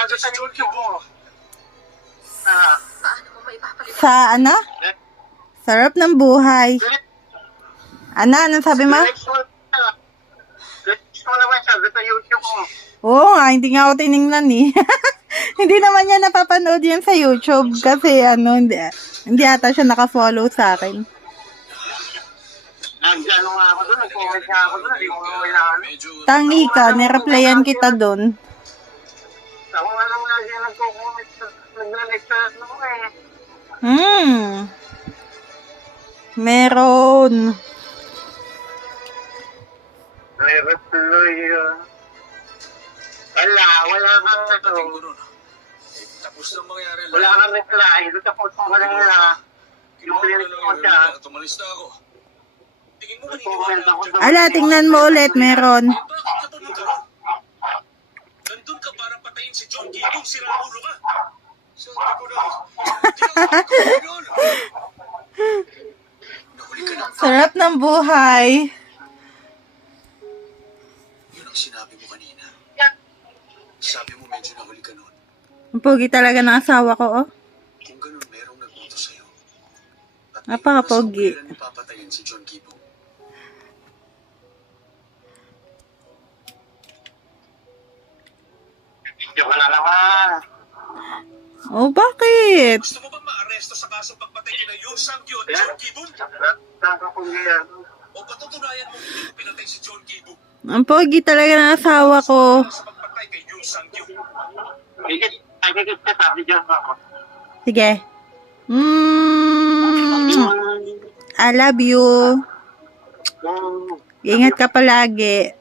Sabi sa YouTube mo. Sa ano? Sarap ng buhay. Ano? Anong sabi mo? Gusto mo naman sabi sa YouTube mo. Oo nga, hindi nga ako tiningnan eh. Hindi naman niya napapanood yan sa YouTube kasi ano, hindi ata siya nakafollow sa akin. Nag-ano nga ako doon, nag-comment nga ako doon, hindi ko kailangan. Tangi ka, nireplyan kita doon. Ako nga lang lagi nagko-comment, nag-lecture mo eh. Meron. May reply wala kang ano. Tapos na mangyari lang. Wala kang reply. Doon sa post mo kanina. Yung lyrics mo siya. Tumalis na ako. Tingin mo Nag-comment ako doon. Ala, tingnan mo ulit, meron. bakit ka ba nagkaroon? Nandun ka para patayin si John Kibong, siraulo ka. Sabi ko na, hindi ako yun. Nahuli ka lang. Sarap ng buhay. Yun ang sinabi mo kanina. Sabi mo medyo nahuli ka noon. Ang pogi talaga ng asawa ko, oh. Kung ganun, merong nagbuto sa'yo. At Napaka-pogi. kailan papatayin si John Kibong. Hindi ko na naman. Oh, bakit? Gusto mo bang maaresto sa kasong pagpatay nila Yung Sang-kyo at John Kibong? Nakakapunggihan. O patutunayan mo hindi mo pinatay si John Kibong Ang pogi talaga ng asawa ko. sa pagpatay kay Yung Sang-kyo? Nagkikit ka sabi dyan ako. Sige. I love you. Ingat ka palagi.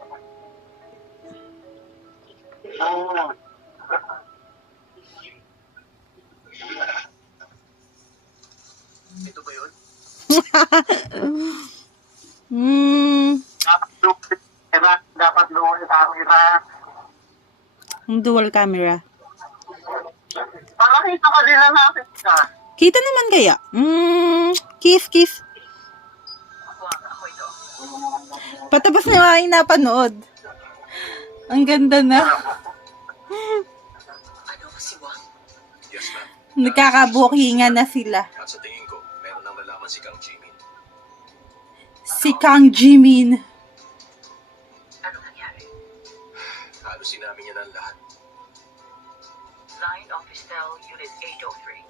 Ito ba yun? Dapat doon sa camera. Ang dual camera. Para kita ka din na natin ka. Kita naman kaya? Kiss, kiss. Patapos na nga yung napanood. Ang ganda na. Yes, ma'am. Nagkakabukingan na sila. At sa tingin ko, meron nang nalaman si Kang Jimin. Si Kang Jimin. Ano nangyari? Halos sinabi niya ng lahat. Line Office Cell Unit 803.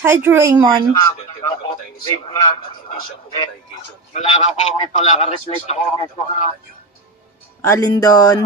Hi, Draymond. Presidente ang pagkamatay ni Sam at hindi siya pumatay kay John Kibong. Wala kang comment, wala kang response sa comment ko. Alin doon?